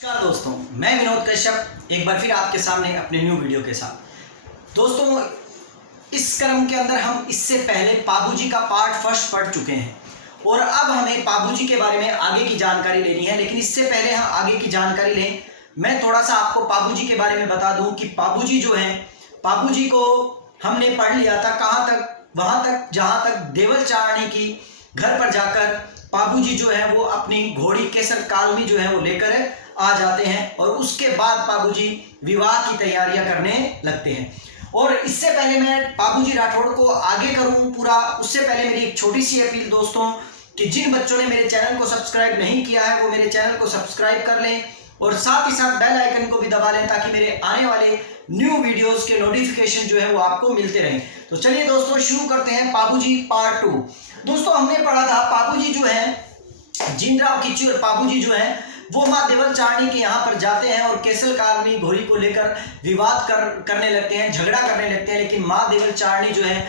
नमस्कार दोस्तों, मैं विनोद कश्यप एक बार फिर आपके सामने अपने न्यू वीडियो के साथ। दोस्तों, इस क्रम के अंदर हम इससे पहले पाबूजी का पार्ट फर्स्ट पढ़ चुके हैं और अब हमें पाबूजी के बारे में आगे की जानकारी लेनी है। लेकिन इससे पहले हम आगे की जानकारी लें, मैं थोड़ा सा आपको पाबूजी के बारे में बता दूं कि पाबूजी जो है, पाबूजी को हमने पढ़ लिया था कहाँ तक, वहाँ तक जहाँ तक देवल चारणी की घर पर जाकर पाबूजी जो है वो अपनी घोड़ी केसर कालमी जो है वो लेकर आ जाते हैं और उसके बाद पाबूजी विवाह की तैयारियां करने लगते हैं। और इससे पहले मैं पाबूजी राठौड़ को आगे करूं पूरा, उससे पहले मेरी एक छोटी सी अपील दोस्तों कि जिन बच्चों ने मेरे चैनल को सब्सक्राइब नहीं किया है वो मेरे चैनल को सब्सक्राइब कर लें और साथ ही साथ बेल आइकन को भी दबा लें ताकि मेरे आने वाले न्यू वीडियोस के नोटिफिकेशन जो है वो आपको मिलते रहें। तो चलिए दोस्तों, शुरू करते हैं पाबूजी पार्ट 2। दोस्तों, हमने पढ़ा था पाबूजी जो है, जीनराव खिच्ची और पाबूजी जो है वो माँ देवल चारणी के यहाँ पर जाते हैं और केसर कालमी घोड़ी को लेकर विवाद करने लगते हैं, झगड़ा करने लगते हैं। लेकिन माँ देवल चारणी जो है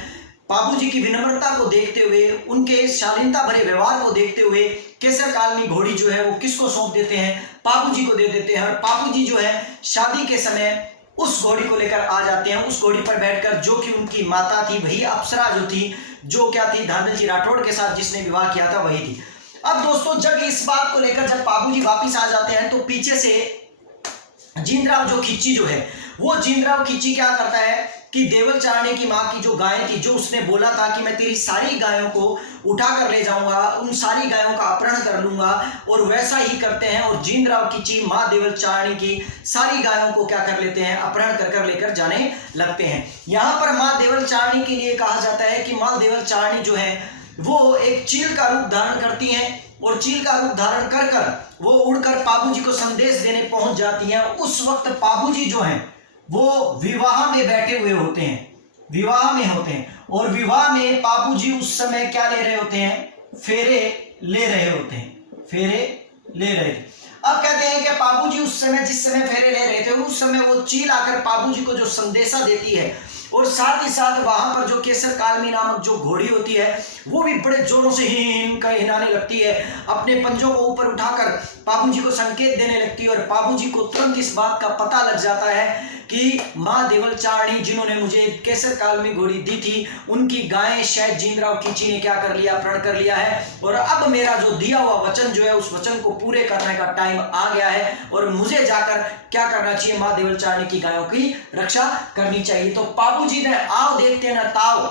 पाबूजी की विनम्रता को देखते हुए, उनके शालीनता भरे व्यवहार को देखते हुए केसर कालमी घोड़ी जो है वो किसको सौंप देते हैं, पाबूजी को दे देते हैं। और पाबूजी जो है शादी के समय उस घोड़ी को लेकर आ जाते हैं, उस घोड़ी पर बैठकर, जो कि उनकी माता थी, वही अप्सरा जो थी, जो क्या थी, धांधल जी राठौड़ के साथ जिसने विवाह किया था वही थी। अब दोस्तों, जब इस बात को लेकर जब पाबूजी वापिस आ जाते हैं तो पीछे से जीनराव जो खिच्ची जो है, वो जीनराव खिच्ची क्या करता है कि देवल चारणी की माँ की जो गाय थी, जो उसने बोला था कि मैं तेरी सारी गायों को उठा कर ले जाऊंगा, उन सारी गायों का अपहरण कर लूंगा, और वैसा ही करते हैं। और जीनराव खिच्ची माँ देवल चारणी की सारी गायों को क्या कर लेते हैं, अपहरण कर कर लेकर जाने लगते हैं। यहाँ पर माँ देवल चारणी के लिए कहा जाता है कि माँ देवल चारणी जो है वो एक चील का रूप धारण करती हैं और चील का रूप धारण कर कर वो उड़कर पाबूजी को संदेश देने पहुंच जाती हैं। उस वक्त पाबूजी जो हैं वो विवाह में बैठे हुए होते हैं, विवाह में होते हैं, और विवाह में पाबूजी उस समय क्या ले रहे होते हैं, फेरे ले रहे होते हैं, फेरे ले रहे थे। अब कहते हैं कि पाबूजी उस समय, जिस समय फेरे ले रहे थे, उस समय वो चील आकर पाबूजी को जो संदेशा देती है, और साथ ही साथ वहां पर जो केसर कालमी नामक जो घोड़ी होती है वो भी बड़े जोरों से हिलाने लगती है, अपने पंजों को ऊपर उठाकर पाबूजी को संकेत देने लगती है। और पाबूजी को तुरंत इस बात का पता लग जाता है कि माँ देवल चारणी जिन्होंने मुझे केसर कालमी घोड़ी दी थी, उनकी गायें शायद जीनराव खिच्ची ने क्या कर लिया, अपहरण कर लिया है, और अब मेरा जो दिया हुआ वचन जो है उस वचन को पूरे करने का टाइम आ गया है और मुझे जाकर क्या करना चाहिए, माँ देवल चारणी की गायों की रक्षा करनी चाहिए। तो पाबूजी ने आओ देखते न ताओ,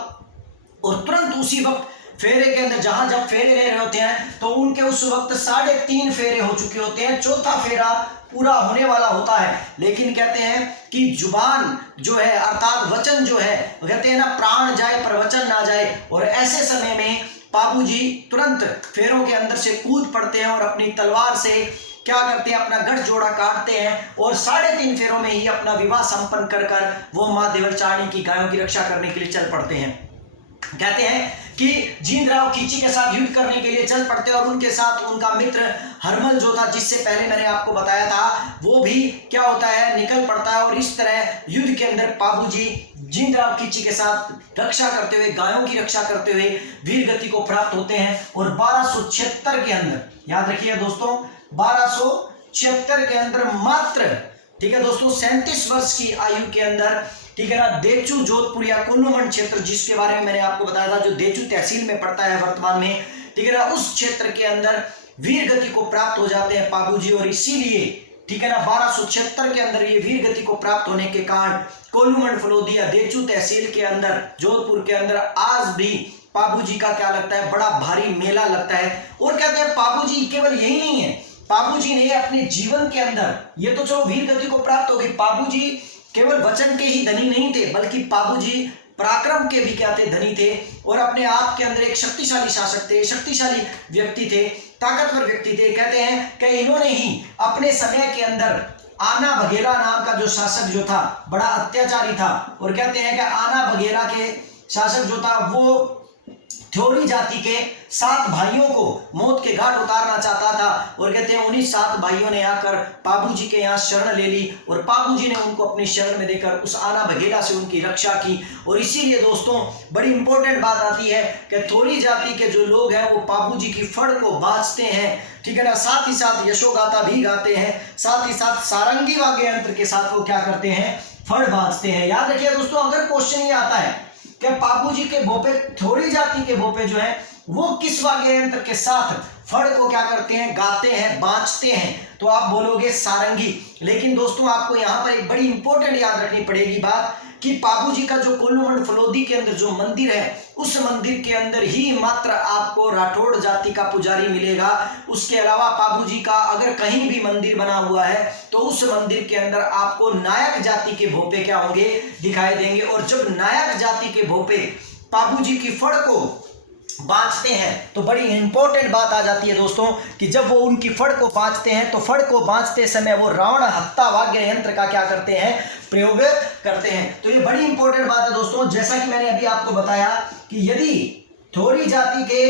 और तुरंत उसी वक्त फेरे के अंदर, जहां जब फेरे ले रहे होते हैं तो उनके उस वक्त 3.5 फेरे हो चुके होते हैं, चौथा फेरा पूरा होने वाला होता है। लेकिन कहते हैं कि जुबान जो है, अर्थात वचन जो है, कहते हैं ना, प्राण जाए पर वचन ना जाए। और ऐसे समय में पाबूजी तुरंत फेरों के अंदर से कूद पड़ते हैं और अपनी तलवार से क्या करते हैं, अपना गढ़ जोड़ा काटते हैं और 3.5 फेरों में ही अपना विवाह संपन्न कर कर वो माँ देवल चारणी की गायों की रक्षा करने के लिए चल पड़ते हैं। कहते हैं कि जीनराव खिच्ची के साथ युद्ध करने के लिए चल पड़ते हैं और उनके साथ उनका मित्र हरमल जो था, जिससे पहले मैंने आपको बताया था, वो भी क्या होता है, निकल पड़ता है। और इस तरह युद्ध के अंदर पाबूजी जीनराव खिच्ची के साथ रक्षा करते हुए, गायों की रक्षा करते हुए वीर गति को प्राप्त होते हैं। और 1276 के अंदर, याद रखिए दोस्तों, 1276 के अंदर मात्र, ठीक है दोस्तों, 37 वर्ष की आयु के अंदर, ठीक है ना, देचू जोधपुर या कुन्नूमन क्षेत्र, जिसके बारे में मैंने आपको बताया था, जो देचू तहसील में पड़ता है वर्तमान में, ठीक है ना, उस क्षेत्र के अंदर वीर गति को प्राप्त हो जाते हैं पाबूजी। और इसीलिए, ठीक है ना, 1276 के अंदर ये वीर गति को प्राप्त होने के कारण कोल्लूमंड फलोदी या देचू तहसील के अंदर, जोधपुर के अंदर आज भी पाबूजी का क्या लगता है, बड़ा भारी मेला लगता है। और कहते हैं पाबूजी केवल यही नहीं है, पाबूजी ने अपने जीवन के अंदर, ये तो जो वीर गति को प्राप्त हो गई, पाबूजी केवल वचन के ही धनी नहीं थे, बल्कि पाबूजी पराक्रम के भी क्या थे, धनी थे, और अपने आप के अंदर एक शक्तिशाली शासक थे, शक्तिशाली व्यक्ति थे, ताकतवर व्यक्ति थे। कहते हैं कि इन्होंने ही अपने समय के अंदर आना बघेला नाम का जो शासक जो था, बड़ा अत्याचारी था, और कहते हैं कि आना बघेला के शासक जो था वो, थ्योरी जाति के 7 भाइयों को मौत के घाट उतारना चाहता था। और कहते हैं उन्हीं 7 भाइयों ने आकर पाबूजी के यहाँ शरण ले ली और पाबूजी ने उनको अपनी शरण में देकर उस आना बघेला से उनकी रक्षा की। और इसीलिए दोस्तों बड़ी इंपॉर्टेंट बात आती है कि थ्योरी जाति के जो लोग हैं वो पाबूजी की फड़ को बाँचते हैं, ठीक है ना। साथ ही साथ यशोगाथा भी गाते हैं, साथ ही साथ सारंगी वाद्य यंत्र के साथ वो क्या करते हैं, फड़ बाँचते हैं। याद रखिए दोस्तों, अगर क्वेश्चन ये आता है कि पाबूजी के भोपे, थ्योरी जाति के भोपे जो है वो किस वाद्य यंत्र के साथ फड़ को क्या करते हैं, गाते हैं, बाँचते हैं, तो आप बोलोगे सारंगी। लेकिन दोस्तों आपको यहाँ पर एक बड़ी इंपॉर्टेंट याद रखनी पड़ेगी बात कि पाबूजी का जो कोल्लूमंड फलोदी के अंदर जो मंदिर है उस मंदिर के अंदर ही मात्र आपको राठौड़ जाति का पुजारी मिलेगा। उसके अलावा पाबूजी का अगर कहीं भी मंदिर बना हुआ है तो उस मंदिर के अंदर आपको नायक जाति के भोपे क्या होंगे, दिखाई देंगे। और जब नायक जाति के भोपे पाबूजी की फड़ को बाँचते हैं तो बड़ी इंपॉर्टेंट बात आ जाती है दोस्तों कि जब वो उनकी फड़ को बाँचते हैं तो फड़ को बाँचते समय वो रावण हत्ता वाद्य यंत्र का क्या करते हैं, प्रयोग करते हैं। तो ये बड़ी इंपॉर्टेंट बात है दोस्तों। जैसा कि मैंने अभी आपको बताया कि यदि थ्योरी जाति के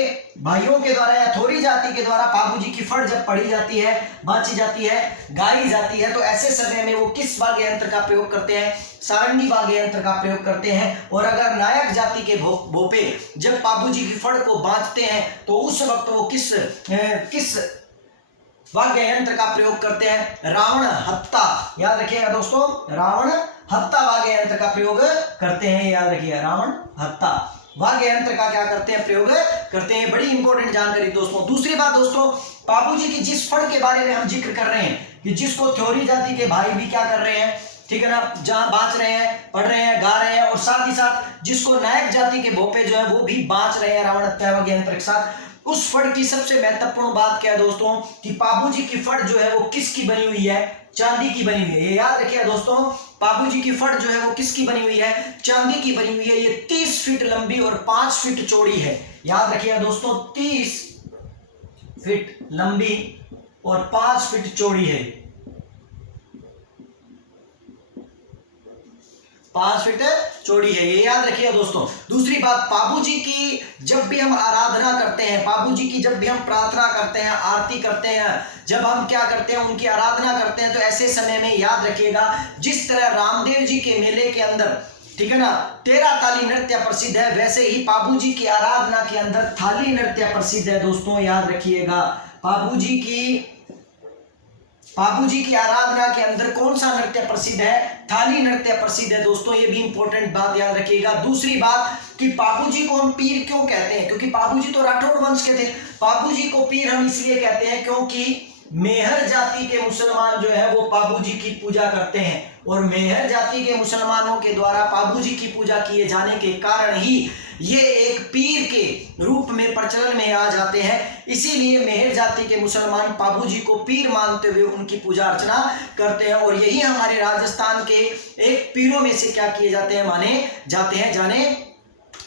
भाइयों के द्वारा या थ्योरी जाति के द्वारा पाबूजी की फड़ जब पढ़ी जाती है, बाँची जाती है, गाई जाती है, तो ऐसे समय में वो किस वाद्य यंत्र का प्रयोग करते हैं, सारंगी वाद्य यंत्र का प्रयोग करते हैं। और अगर नायक जाति के भोपे जब पाबूजी की फड़ को बाँचते हैं तो उस वक्त वो किस वाद्य यंत्र का प्रयोग करते हैं, रावण हत्ता। याद रखिएगा दोस्तों, रावण हत्ता वाद्य यंत्र का प्रयोग करते हैं। याद रखिएगा, रावण हत्ता वाद्य यंत्र का क्या करते हैं, प्रयोग करते हैं। बड़ी इंपॉर्टेंट जानकारी दोस्तों। दूसरी बात दोस्तों, पाबूजी की जिस फड़ के बारे में हम जिक्र कर रहे हैं कि जिसको थ्योरी जाति के भाई भी क्या कर रहे हैं, ठीक है ना, जहां बाँच रहे हैं, पढ़ रहे हैं, गा रहे हैं, और साथ ही साथ जिसको नायक जाति के भोपे जो है वो भी बाँच रहे हैं रावण हत्या वाद्य यंत्र के साथ, उस फड़ की सबसे महत्वपूर्ण बात क्या है दोस्तों कि पाबूजी की फड़ जो है वो किसकी बनी हुई है, चांदी की बनी हुई है। ये याद रखिए दोस्तों, पाबूजी की फड़ जो है वो किसकी बनी हुई है, चांदी की बनी हुई है। ये 30 फीट लंबी और 5 फीट चौड़ी है। याद रखिएगा दोस्तों, 30 फीट लंबी और 5 फीट चौड़ी है, 5 फीट चौड़ी है, ये याद रखिए दोस्तों। दूसरी बात, पाबूजी की जब भी हम आराधना करते हैं, पाबूजी की जब भी हम प्रार्थना करते हैं, आरती करते हैं, जब हम क्या करते हैं, उनकी आराधना करते हैं, तो ऐसे समय में याद रखिएगा जिस तरह रामदेव जी के मेले के अंदर, ठीक है ना, 13 ताली नृत्य प्रसिद्ध है, वैसे ही पाबूजी की आराधना के अंदर थाली नृत्य प्रसिद्ध है दोस्तों। याद रखिएगा, पाबूजी की आराधना के अंदर कौन सा नृत्य प्रसिद्ध है, थाली नृत्य प्रसिद्ध है दोस्तों। ये भी इंपॉर्टेंट बात याद रखिएगा। दूसरी बात कि पाबूजी को हम पीर क्यों कहते हैं, क्योंकि पाबूजी तो राठौड़ वंश के थे। पाबूजी को पीर हम इसलिए कहते हैं क्योंकि मेहर जाति के मुसलमान जो है वो पाबूजी की पूजा करते हैं, और मेहर जाति के मुसलमानों के द्वारा पाबूजी की पूजा किए जाने के कारण ही ये एक पीर के रूप में प्रचलन में आ जाते हैं। इसीलिए मेहर जाति के मुसलमान पाबूजी को पीर मानते हुए उनकी पूजा अर्चना करते हैं, और यही हमारे राजस्थान के एक पीरों में से क्या किए जाते हैं, माने जाते हैं, जाने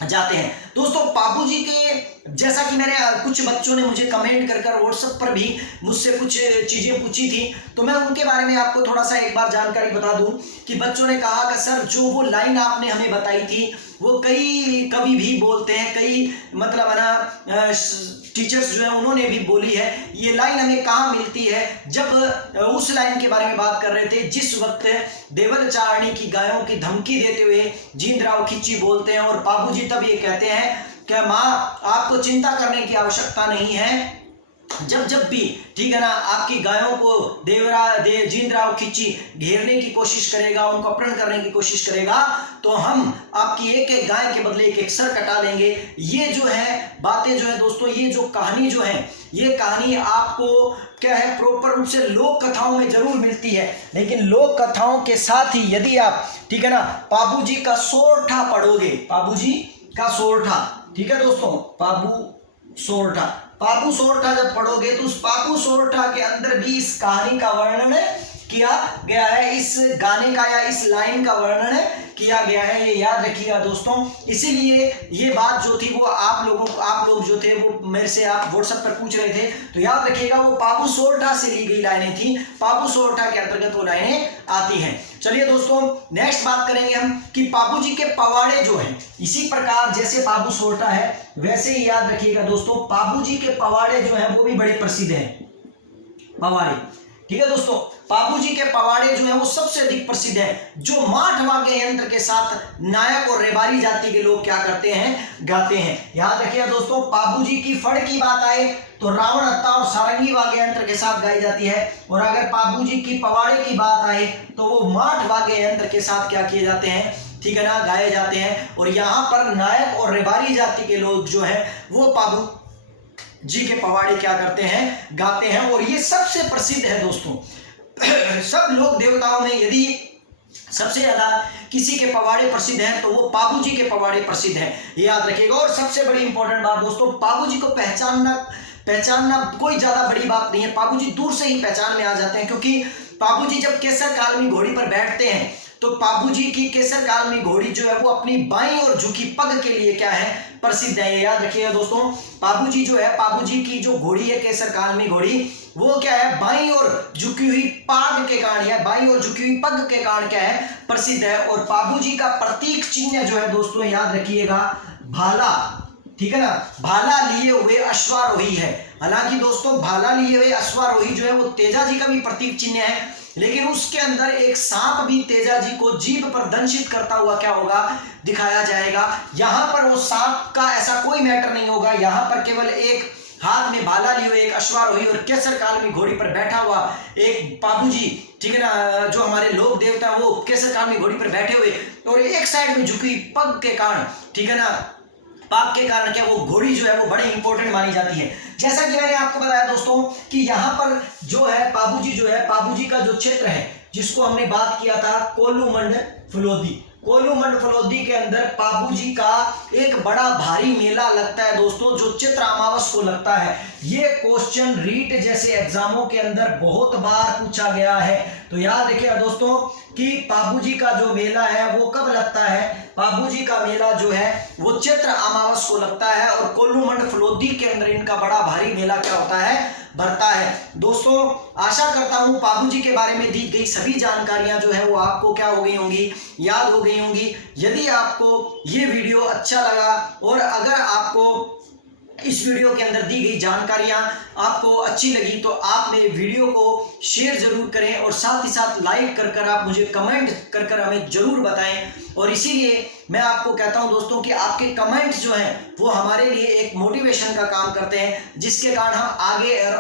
जाते हैं दोस्तों। पाबूजी के जैसा कि मैंने कुछ बच्चों ने मुझे कमेंट कर व्हाट्सएप पर भी मुझसे कुछ चीज़ें पूछी थी, तो मैं उनके बारे में आपको थोड़ा सा एक बार जानकारी बता दूं कि बच्चों ने कहा कि सर जो वो लाइन आपने हमें बताई थी वो कई कवि भी बोलते हैं, कई मतलब है ना टीचर्स जो है उन्होंने भी बोली है। ये लाइन हमें कहाँ मिलती है, जब उस लाइन के बारे में बात कर रहे थे जिस वक्त देवल चारणी की गायों की धमकी देते हुए जींदराव खिच्ची बोलते हैं, और पाबूजी तब ये कहते हैं कि माँ आपको चिंता करने की आवश्यकता नहीं है, जब भी ठीक है ना आपकी गायों को जींदराव खिच्ची घेरने की कोशिश करेगा, उनको अपहरण करने की कोशिश करेगा, तो हम आपकी एक एक गाय के बदले एक एक सर कटा लेंगे। ये जो है बातें जो है दोस्तों, ये जो कहानी जो है, ये कहानी आपको क्या है प्रॉपर रूप से लोक कथाओं में जरूर मिलती है, लेकिन लोक कथाओं के साथ ही यदि आप ठीक है ना पाबूजी का सोरठा पढ़ोगे, पाबूजी का सोरठा, ठीक है दोस्तों, पाबू सोरठा जब पढ़ोगे तो उस पाबू सोरठा के अंदर भी इस कहानी का वर्णन किया गया है, इस गाने का या इस लाइन का वर्णन किया गया है, ये याद रखिएगा दोस्तों। इसीलिए ये बात जो थी वो आप लोग जो थे वो मेरे से आप व्हाट्सएप पर पूछ रहे थे, तो याद रखिएगा वो पापू सोरठा से ली गई लाइनें थी, पापू सोरठा के अंतर्गत वो लाइनें आती हैं। चलिए दोस्तों नेक्स्ट बात करेंगे हम कि पापू जी के पवाड़े जो हैं, इसी प्रकार जैसे पापू सोरठा है वैसे ही याद रखिएगा दोस्तों पापू जी के पवाड़े जो हैं वो भी बड़े प्रसिद्ध हैं, पवाड़े। ठीक है दोस्तों, पापू जी के पवाड़े जो है वो सबसे अधिक प्रसिद्ध है, जो माठ वाद्य यंत्र के साथ नायक और रेबारी जाति के लोग क्या करते हैं, गाते हैं। याद रखिएगा दोस्तों, पापू जी की फड़ की बात आए तो रावण हत्ता और सारंगी वाद्य यंत्र के साथ गाई जाती है, और अगर पापू जी की पवाड़े की बात आए तो वो माठ वाद्य यंत्र के साथ क्या किए जाते हैं, ठीक है ना, गाए जाते हैं। और यहाँ पर नायक और रेबारी जाति के लोग जो है वो पापू जी के पवाड़े क्या करते हैं, गाते हैं, और ये सबसे प्रसिद्ध है दोस्तों। सब लोक देवताओं में यदि सबसे ज्यादा किसी के पवाड़े प्रसिद्ध हैं तो वो पापू जी के पवाड़े प्रसिद्ध हैं, याद रखिएगा। और सबसे बड़ी इंपॉर्टेंट बात दोस्तों, पापू जी को पहचानना कोई ज्यादा बड़ी बात नहीं है, पापू जी दूर से ही पहचान में आ जाते हैं, क्योंकि पापू जी जब केसर काल में घोड़ी पर बैठते हैं तो पापू जी की केसर काल में घोड़ी जो है वो अपनी बाईं और झुकी पग के लिए क्या है, प्रसिद्ध है, ये याद रखिएगा दोस्तों। पापू जी जो है, पापू जी की जो घोड़ी है केसर काल में घोड़ी, वो क्या है, बाईं और झुकी हुई पाग के कारण है, बाईं और झुकी हुई पग के कारण क्या है, प्रसिद्ध है। और पापू जी का प्रतीक चिन्ह जो है दोस्तों याद रखिएगा, भाला, ठीक है ना, भाला लिए हुए अश्वारोही है। हालांकि दोस्तों भाला लिए हुए अश्वारोही जो है वो तेजा जी का भी प्रतीक चिन्ह है, लेकिन उसके अंदर एक सांप भी तेजा जी को जीभ पर दंशित करता हुआ क्या होगा, दिखाया जाएगा। यहां पर वो सांप का ऐसा कोई मैटर नहीं होगा, यहां पर केवल एक हाथ में भाला लिए हुए एक अश्वारोही और केसर काल में घोड़ी पर बैठा हुआ एक पापू जी, ठीक है ना, जो हमारे लोक देवता वो केसर काल में घोड़ी पर बैठे हुए और एक साइड में झुकी पग के कारण, ठीक है ना, पाक के कारण क्या वो घोड़ी जो है वो बड़ी इंपॉर्टेंट मानी जाती है। जैसा कि मैंने आपको बताया दोस्तों कि यहाँ पर जो है पापू जी जो है, पापू जी का जो क्षेत्र है जिसको हमने बात किया था कोल्लूमंड फलोदी, कोल्लूमंड फलोदी के अंदर पापू जी का एक बड़ा भारी मेला लगता है दोस्तों, जो चित्र अमावस को लगता है। ये क्वेश्चन रीट जैसे एग्जामों के अंदर बहुत बार पूछा गया है, तो याद रखिएगा दोस्तों कि पापू जी का जो मेला है वो कब लगता है, पापू जी का मेला जो है वो चित्र अमावस को लगता है, और कोल्लूमंड फलोदी के अंदर इनका बड़ा भारी मेला क्या होता है, भरता है। दोस्तों आशा करता हूं पापू जी के बारे में दी गई सभी जानकारियां जो है वो आपको क्या हो गई होंगी, याद हो गई होंगी। यदि आपको ये वीडियो अच्छा लगा और अगर आपको इस वीडियो के अंदर दी गई जानकारियां आपको अच्छी लगी तो आप मेरे वीडियो को शेयर जरूर करें, और साथ ही साथ लाइक कर आप मुझे कमेंट कर हमें जरूर बताएं। और इसीलिए मैं आपको कहता हूं दोस्तों कि आपके कमेंट जो हैं वो हमारे लिए एक मोटिवेशन का काम करते हैं, जिसके कारण हम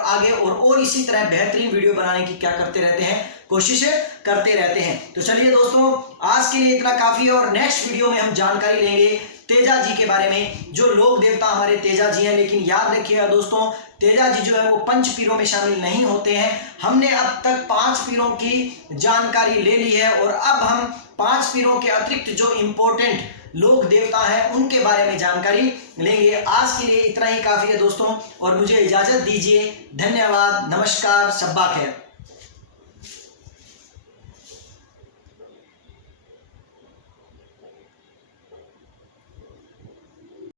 आगे और इसी तरह बेहतरीन वीडियो बनाने की क्या करते रहते हैं, कोशिश करते रहते हैं। तो चलिए दोस्तों आज के लिए इतना काफी है, और नेक्स्ट वीडियो में हम जानकारी लेंगे तेजा जी के बारे में, जो लोक देवता हमारे तेजा जी हैं। लेकिन याद रखिएगा दोस्तों तेजा जी जो है वो पंच पीरों में शामिल नहीं होते हैं। हमने अब तक 5 पीरों की जानकारी ले ली है, और अब हम 5 पीरों के अतिरिक्त जो इंपॉर्टेंट लोक देवता हैं उनके बारे में जानकारी लेंगे। आज के लिए इतना ही काफी है दोस्तों, और मुझे इजाजत दीजिए। धन्यवाद, नमस्कार, शब्बा खैर।